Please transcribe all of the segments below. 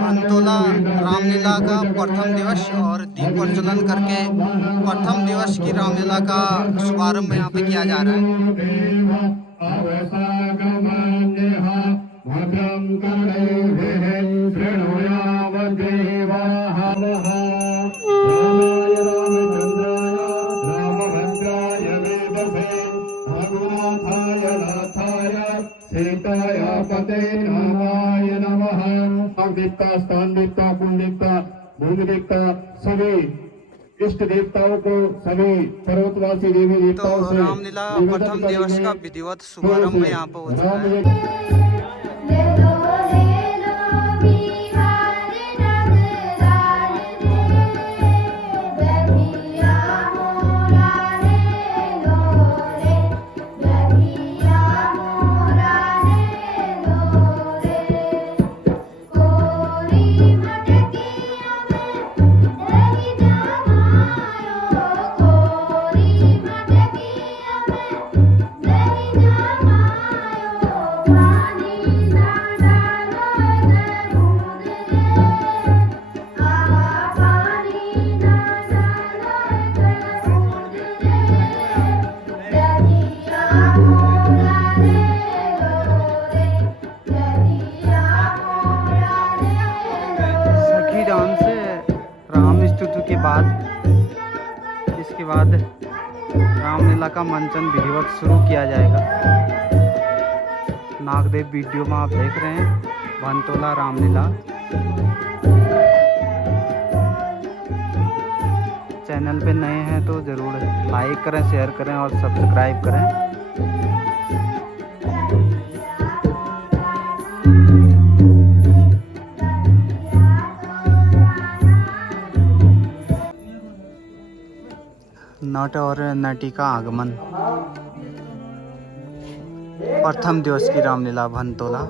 भनतोला रामलीला का प्रथम दिवस और दीप प्रज्वलन करके प्रथम दिवस की रामलीला का शुभारंभ यहाँ पे किया जा रहा है। स्थान देवता, कुल देवता, भूमि देवता, सभी इष्ट देवताओं को, सभी पर्वतवासी देवी देवताओं से रामलीला प्रथम दिवस का विधिवत शुभारंभ यहाँ पे हो चुका है। इसके बाद रामलीला का मंचन विधिवत शुरू किया जाएगा। नागदेव वीडियो में आप देख रहे हैं भनतोला रामलीला। चैनल पे नए हैं तो ज़रूर लाइक करें, शेयर करें और सब्सक्राइब करें। नट और नटी का आगमन। प्रथम दिवस की रामलीला भनतोला।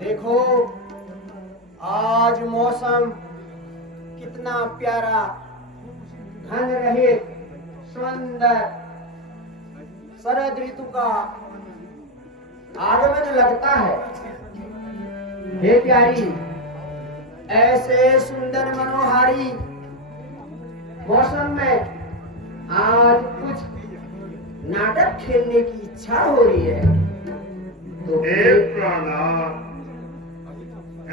देखो आज मौसम कितना प्यारा, घन रहित, सुंदर शरद ऋतु का आगमन लगता है। हे प्यारी, ऐसे सुंदर मनोहारी मौसम में आज कुछ नाटक खेलने की इच्छा हो रही है। तो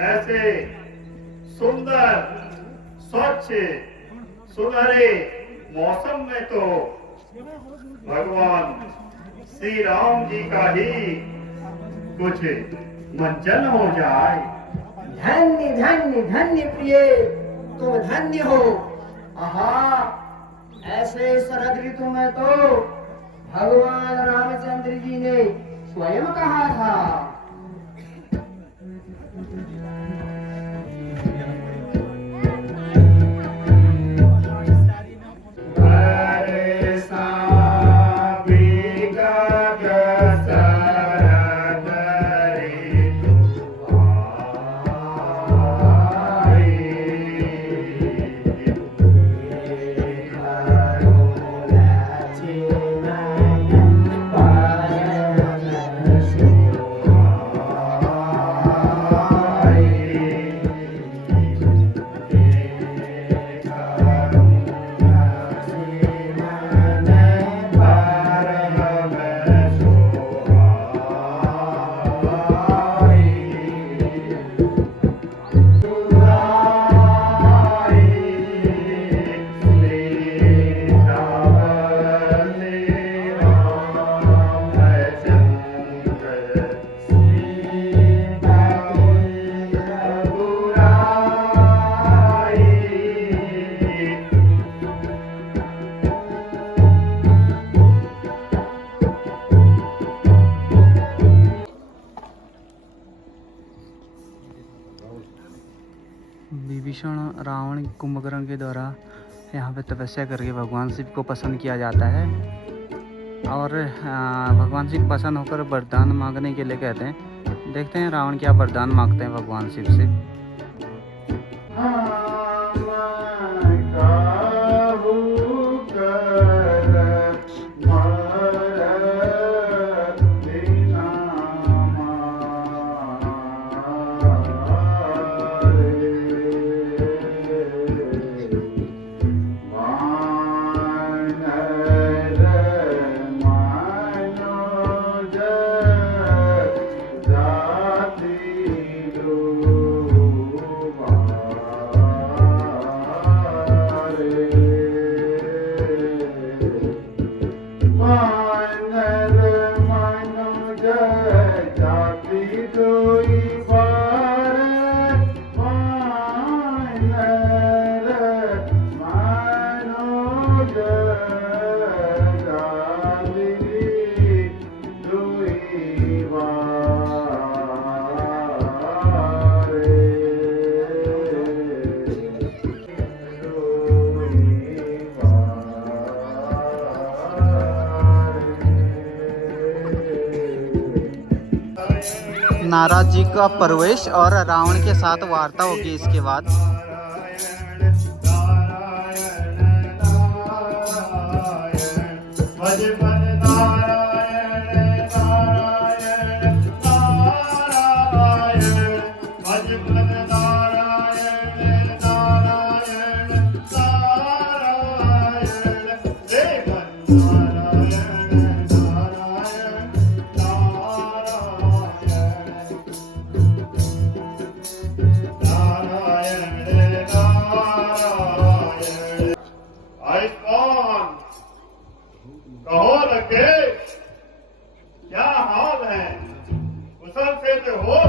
ऐसे सुंदर, स्वच्छ, सुनहरे मौसम में तो भगवान श्री राम जी का ही कुछ मंचन हो जाए। धन्य धन्य धन्य प्रिय, तुम धन्य हो। आहा, ऐसे शरद ऋतु में तो भगवान रामचंद्र जी ने स्वयं कहा था। विभीषण रावण कुंभकर्ण के द्वारा यहाँ पे तपस्या करके भगवान शिव को प्रसन्न किया जाता है और भगवान शिव प्रसन्न होकर वरदान मांगने के लिए कहते हैं। देखते हैं रावण क्या वरदान मांगते हैं भगवान शिव से। कर नारद जी का प्रवेश और रावण के साथ वार्ता होगी इसके बाद। कहो लगे क्या हाल है, कुशल से तो हो।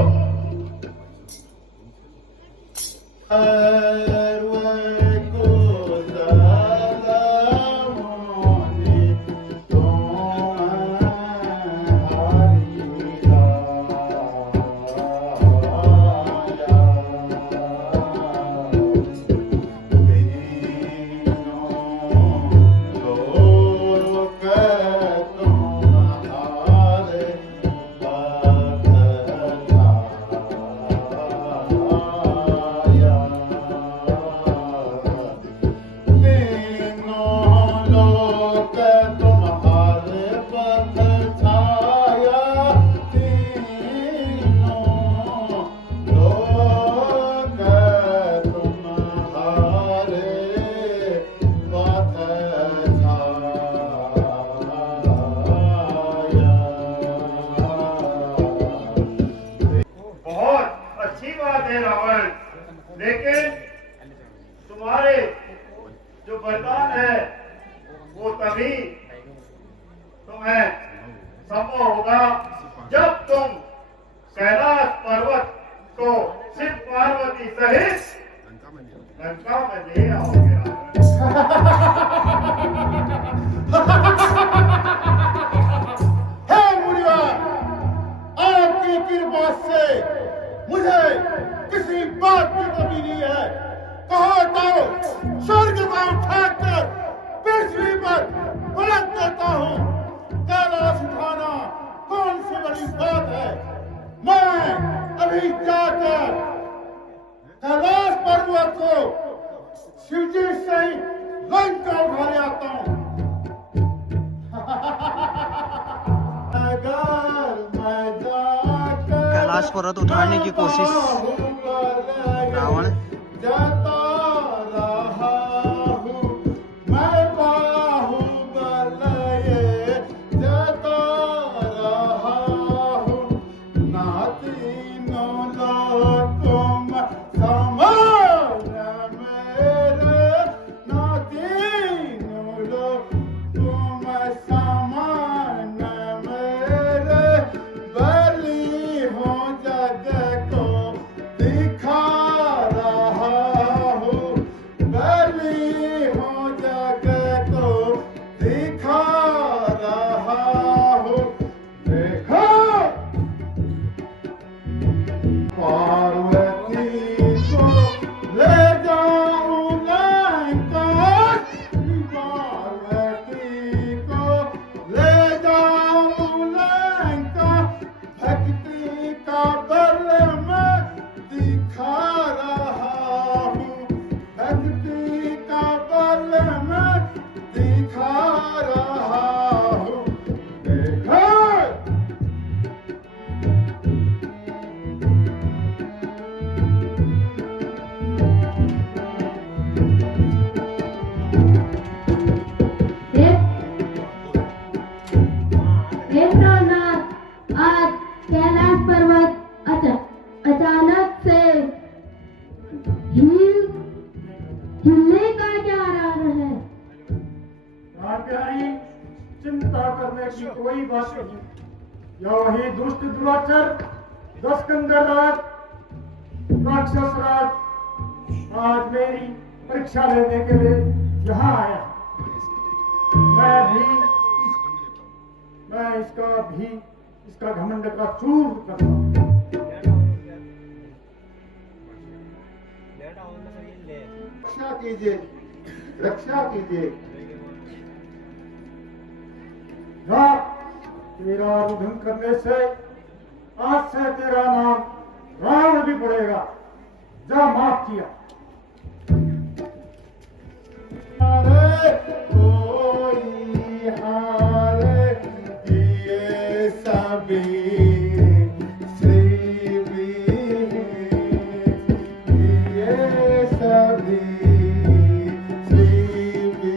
रावण, लेकिन तुम्हारे जो वरदान है वो तभी तुम्हें संभव होगा जब तुम कैलाश पर्वत को शिव पार्वती सहित लंका में ले आओगे। हे मुनिवर, आपकी कृपा से मुझे किसी बात की कमी नहीं है। कहो तो स्वर्ग को उठाकर पृथ्वी पर पलट देता हूँ। कैलाश उठाना कौन सी बड़ी बात है। मैं अभी जाकर कैलाश पर्वत को शिवजी से ही लंका उठा ले आता हूँ। कैलाश पर्वत उठाने की कोशिश रावण। जाता रहा हूँ मैं बाहुबल ये, जाता रहा हूँ ना तीनों लोकों में समान मेरे, ना तीनों लोकों में समान मेरे। बलि हो जग को दिखा रहा हूँ, बलि हो जग को दिखा रहा हूँ। देखो पार्वती को ले जाऊं लंका, पार्वती को ले जाऊं लंका। भक्ति का बल मैं दिखा रहा हूँ, भक्ति का बल मैं दिखा रहा हूँ। देखो देवनाथ, आज कैलाश पर्वत अचानक से हिलने का क्या कारण है? प्यारी, चिंता करने की कोई बात नहीं। यह वही दुष्ट दुराचार दस्कंदर राज, राक्षस राज आज मेरी परीक्षा लेने के लिए यहाँ आया। मैं इसका घमंड का चूर करता हूँ। रक्षा कीजिए, रक्षा कीजिए। तेरा रुदन करने से आज से तेरा नाम रावण भी पड़ेगा। जा, माफ किया। अरे कोई हारे ये सभी श्री भी, ये सभी श्री भी।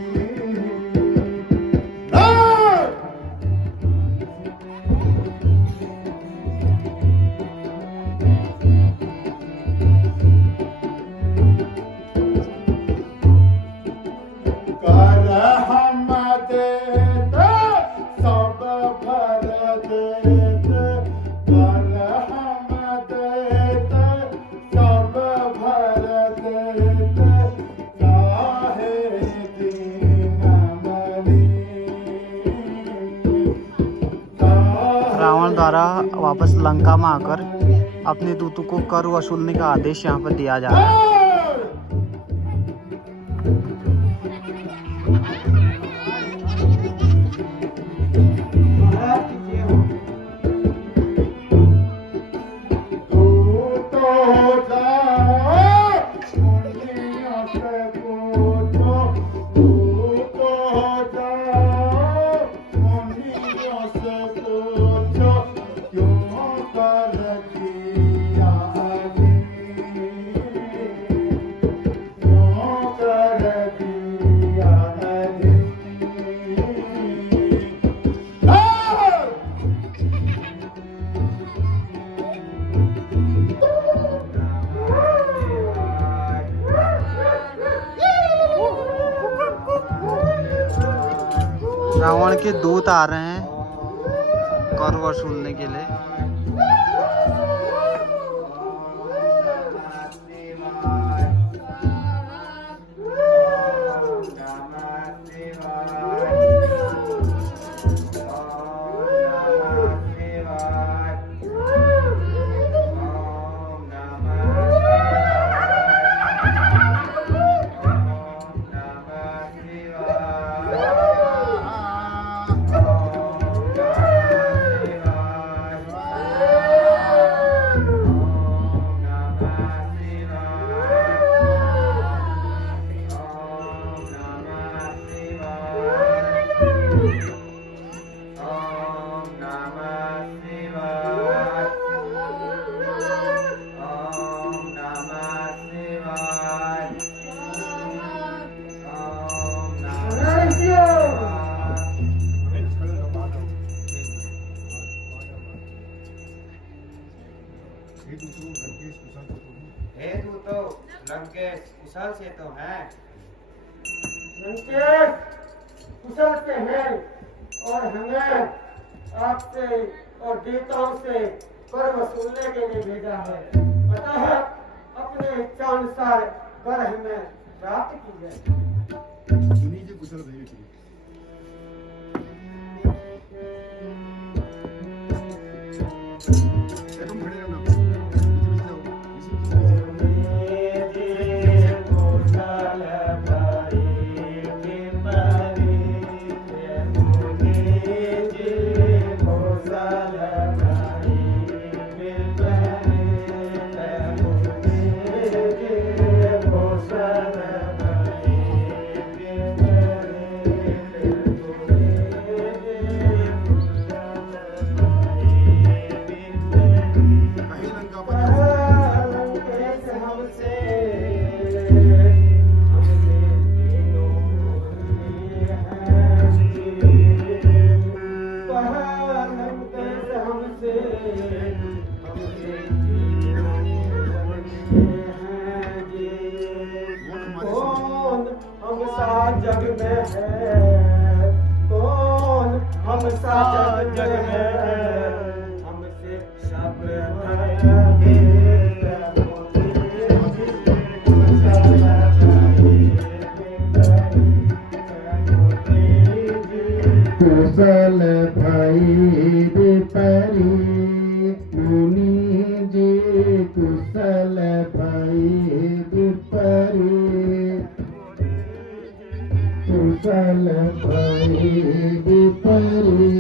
रावण द्वारा वापस लंका में आकर अपने दूतों को कर वसूलने का आदेश यहाँ पर दिया जा रहा है। रावण के दूत आ रहे हैं कर वसूलने के लिए। हे तू तो लंकेश कुशल से तो है। लंकेश कुशल से है और हमें आपसे और देवताओं से कर वसूलने के लिए भेजा है। अतः अपने इच्छा अनुसार कर हमें प्राप्त की जाए। जग में है कौन हम सा जग में है हमसे सब कुशल भाई विपरी मुनि जी कुशल भाई विपरी कुशल भाई विपरी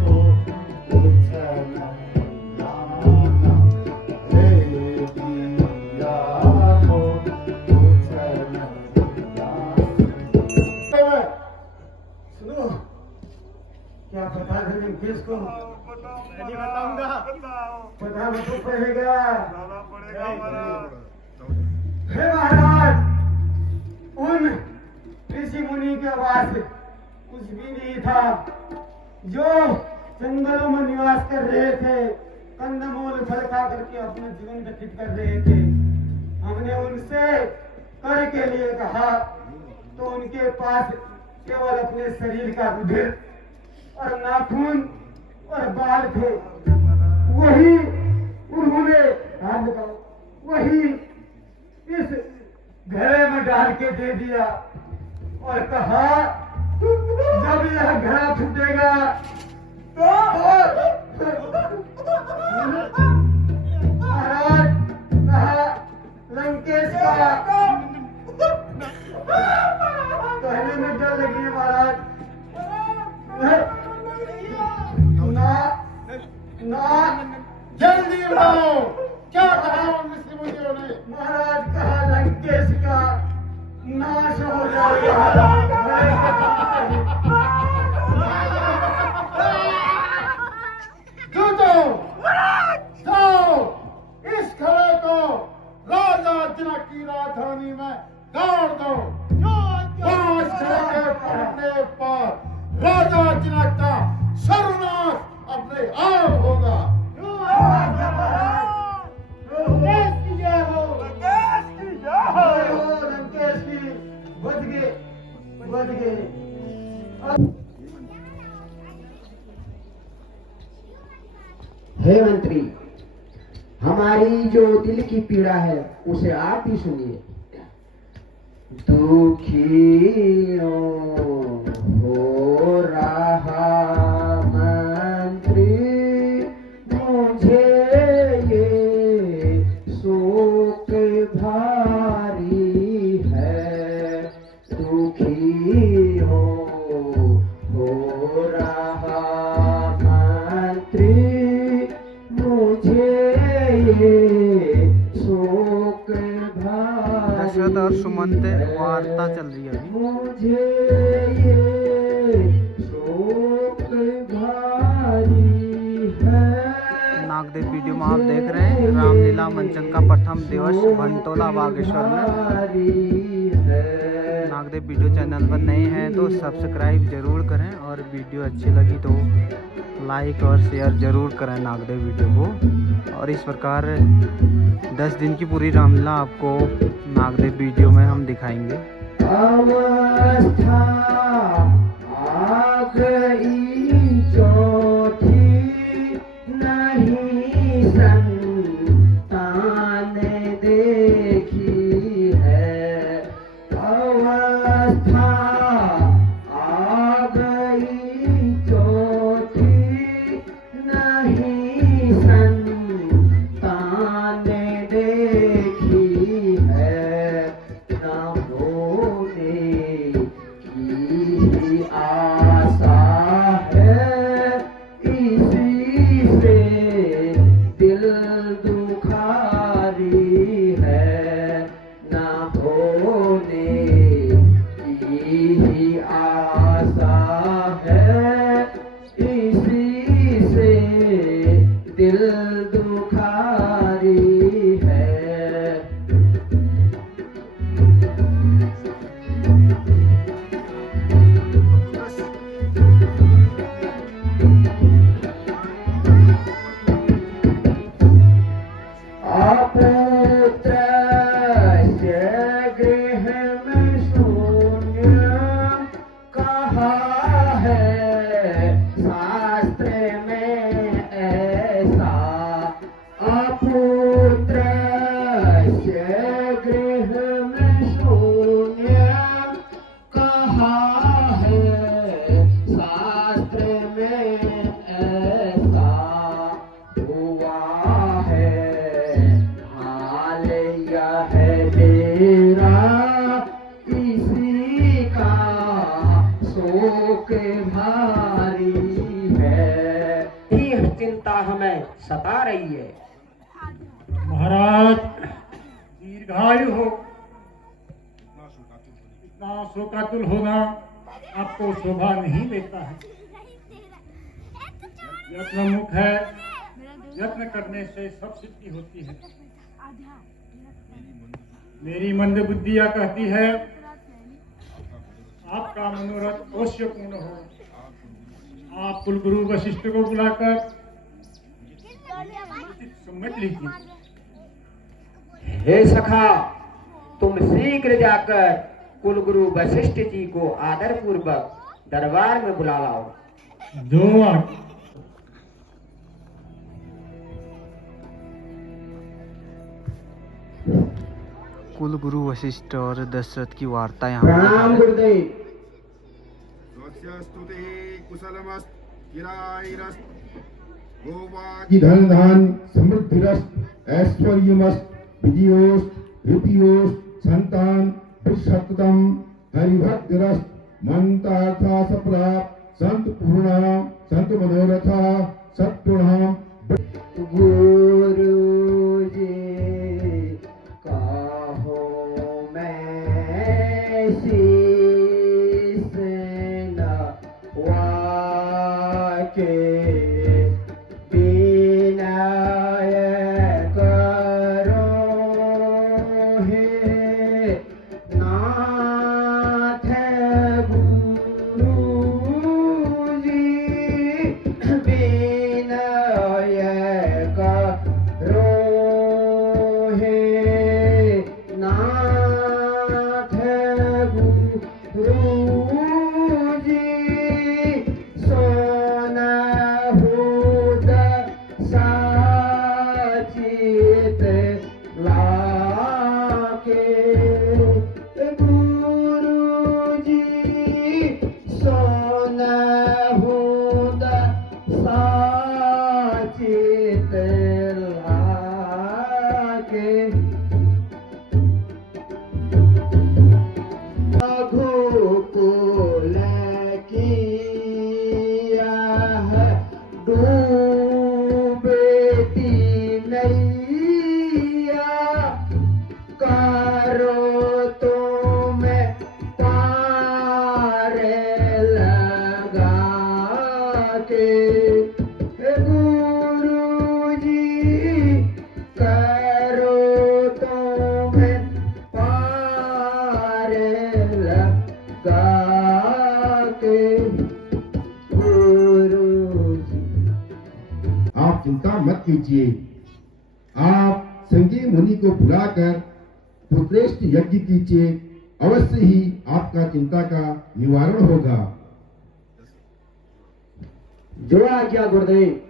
को कुछ न लाना, रे दिया को कुछ न लाना। सुनो, क्या पता है किसको? नहीं बताऊंगा। पता तो पड़ेगा। हे महाराज, उन ऋषि मुनि के पास कुछ भी नहीं था, जो जंगलों में निवास कर रहे थे, कंदमूल फल खा करके अपना जीवन व्यतीत कर रहे थे। हमने उनसे कर के लिए कहा तो उनके पास केवल अपने शरीर का रुधिर और नाखून और बाल थे। वही उन्होंने हाथ बताओ, वही इस घड़े में डाल के दे दिया और कहा जब यह घड़ा फूटेगा तो महाराज कहा लंकेश का कहने में डर लगी है महाराज। ना ना जल्दी बताओ क्या कहा उन ऋषि मुनियों ने? महाराज कहा लंकेश का नाश हो जाएगा। दूतों, जाओ इस खड़े को राजा जनक की राजधानी में गाड़ दो। 5 खड़े के फटने पर राजा जनक का सर्वनाश अपने आप होगा। लंकेश की बच गए। हे मंत्री, हमारी जो दिल की पीड़ा है उसे आप ही सुनिए। दुखियों हो रहा मंत्री, मुझे ये शोक भारी है। दुखियों हो रहा मंत्री, मुझे ये शोक भारी। दशरथ और सुमंत वार्ता चल रही है अभी। मुझे ये शोक भारी है। नागदेव वीडियो में आप देख रहे हैं रामलीला मंचन का प्रथम दिवस भंटोला बागेश्वर में। नागदेव वीडियो चैनल पर नए हैं तो सब्सक्राइब जरूर करें और वीडियो अच्छी लगी तो लाइक और शेयर जरूर करें नागदेव वीडियो को। और इस प्रकार 10 दिन की पूरी रामलीला आपको नागदेव वीडियो में हम दिखाएंगे। अवस्था आ गई चौथी, नहीं संतान देखी है। अवस्था आ गई चौथी, नहीं संतान देखी है। न होने की आशा है, इसी से दिल दुखारी है। न होने की आशा है, इसी से दिल दुखारी है। अपुत्र गृह में शून्य कहा है शास्त्र में ऐसा। अपुत्र गृह में शून्य कहा है शास्त्र में ऐसा। हुआ है हाल यह तेरा, इसी का शोक भारी ही चिंता हमें सता रही है। महाराज दीर्घायु हो। इतना शोकातुल होना आपको शोभा नहीं देता है। यत्न मुख है, यत्न करने से सब सिद्धि होती है। मेरी मंद बुद्धिया कहती है आपका मनोरथ अवश्य पूर्ण हो। आप कुलगुरु वशिष्ठ को बुलाकर सम्मत लीजिए। हे सखा, तुम शीघ्र जाकर कुलगुरु वशिष्ठ जी को आदर पूर्वक दरबार में बुला लाओ। जो आप कुलगुरु वशिष्ठ और दशरथ की वार्ता यहाँ प्रणाम पर गुरुदेव। कि धन धान समृद्धिरस्त ऐश्वर्यमस्त विजयोस्त ऋतियोस्त संतान पुरुषोत्तम हरिभक्तिरस्त मंतार्था सप्राप्त संत पूर्णा संत मनोरथा सत्पुणा। गुरु जी कहो मैं शीस नवा के विनय करो हे नाथ गुरु जी विनय करो हे नाथ गुरु जी सोनहुत साचित लाके। गुरु जी सोनहुत साचित लाके। रघुकुल किया है डूबती नैया, करो तुम पार लगा के। गुरु जी करो तुम पार लगा के। गुरु जी आप चिंता मत कीजिए। आप संगी मुनि को बुलाकर पुत्रेष्ठ यज्ञ कीजिए, अवश्य ही आपका चिंता का निवारण होगा। जो आज्ञा गुरुदेव।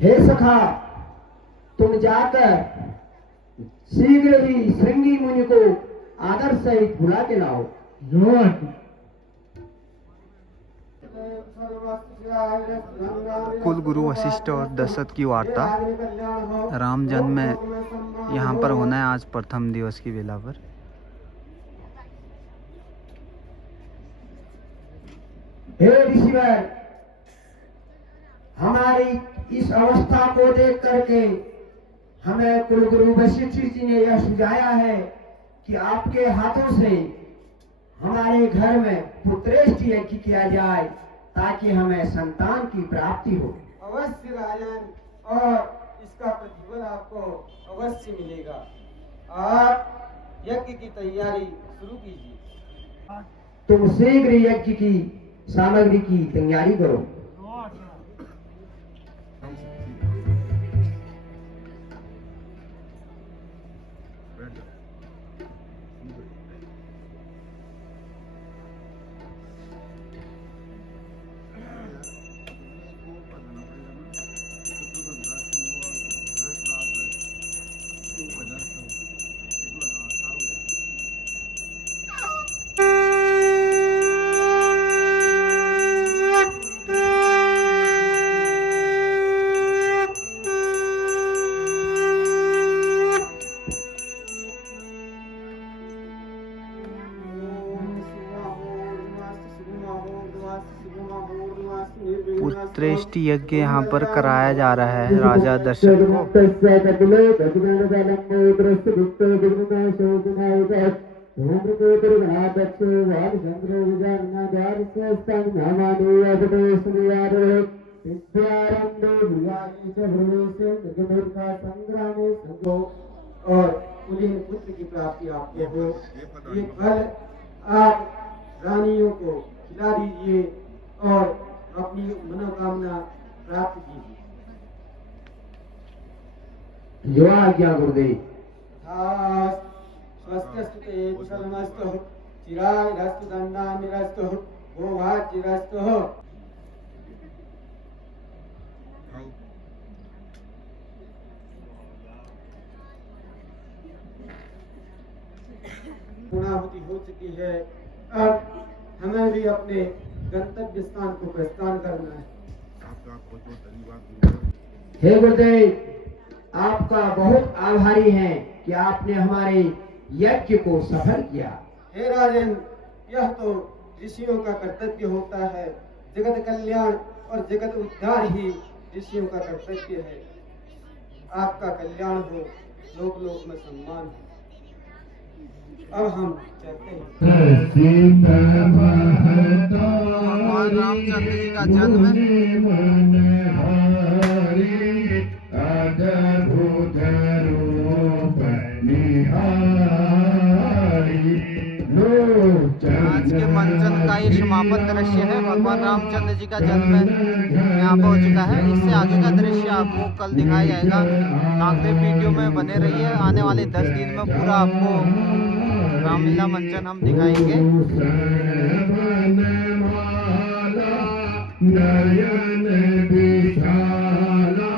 हे सखा, तुम जाकर शीघ्र ही श्रृंगी मुनि को आदर सहित बुला के लाओ। जो आप कुलगुरु वशिष्ठ और दशरथ की वार्ता राम जन्म में यहाँ पर होना है आज प्रथम दिवस की बेला पर। हे ऋषिवर, हमारी इस अवस्था को देख करके हमें कुलगुरु वशिष्ठ जी ने यह सुझाया है कि आपके हाथों से हमारे घर में पुत्रेष्ठ यज्ञ किया जाए ताकि हमें संतान की प्राप्ति हो। अवश्य राजन, और इसका प्रतिफल आपको अवश्य मिलेगा। आप यज्ञ की तैयारी शुरू कीजिए। तुम शीघ्र यज्ञ की सामग्री की तैयारी करो। उत्कृष्ट यज्ञ यहाँ पर कराया जा रहा है राजा दशरथ को। और कुलीन पुत्र की प्राप्ति आपको हो। ये फल आप रानियों को खिला दीजिए और अपनी मनोकामना प्राप्त कीजिए। जो आज्ञा गुरुदेव। स्वस्तिस्ते कुशलमस्तु चिरायस्तु दण्डानिरस्तु भोभाग्यरस्तु। पूर्णाहुति हो चुकी है, अब हमें भी अपने गंतव्य स्थान को प्रस्थान करना है। हे गुरुदेव, आपका बहुत आभारी हैं कि आपने हमारे यज्ञ को सफल किया। हे राजन, यह तो ऋषियों का कर्तव्य होता है। जगत कल्याण और जगत उद्धार ही ऋषियों का कर्तव्य है। आपका कल्याण हो, लोक लोक में सम्मान हो। अब हम चलते हैं। भगवान रामचंद्र जी का जन्म आज के मंचन का ये समापन दृश्य है। भगवान रामचंद्र जी का जन्म यहाँ पर हो चुका है। इससे आगे का दृश्य आपको कल दिखाया जाएगा। अगले वीडियो में बने रहिए। आने वाले 10 दिन में पूरा आपको रामलीला मंचन हम दिखाएंगे। नयन विशाला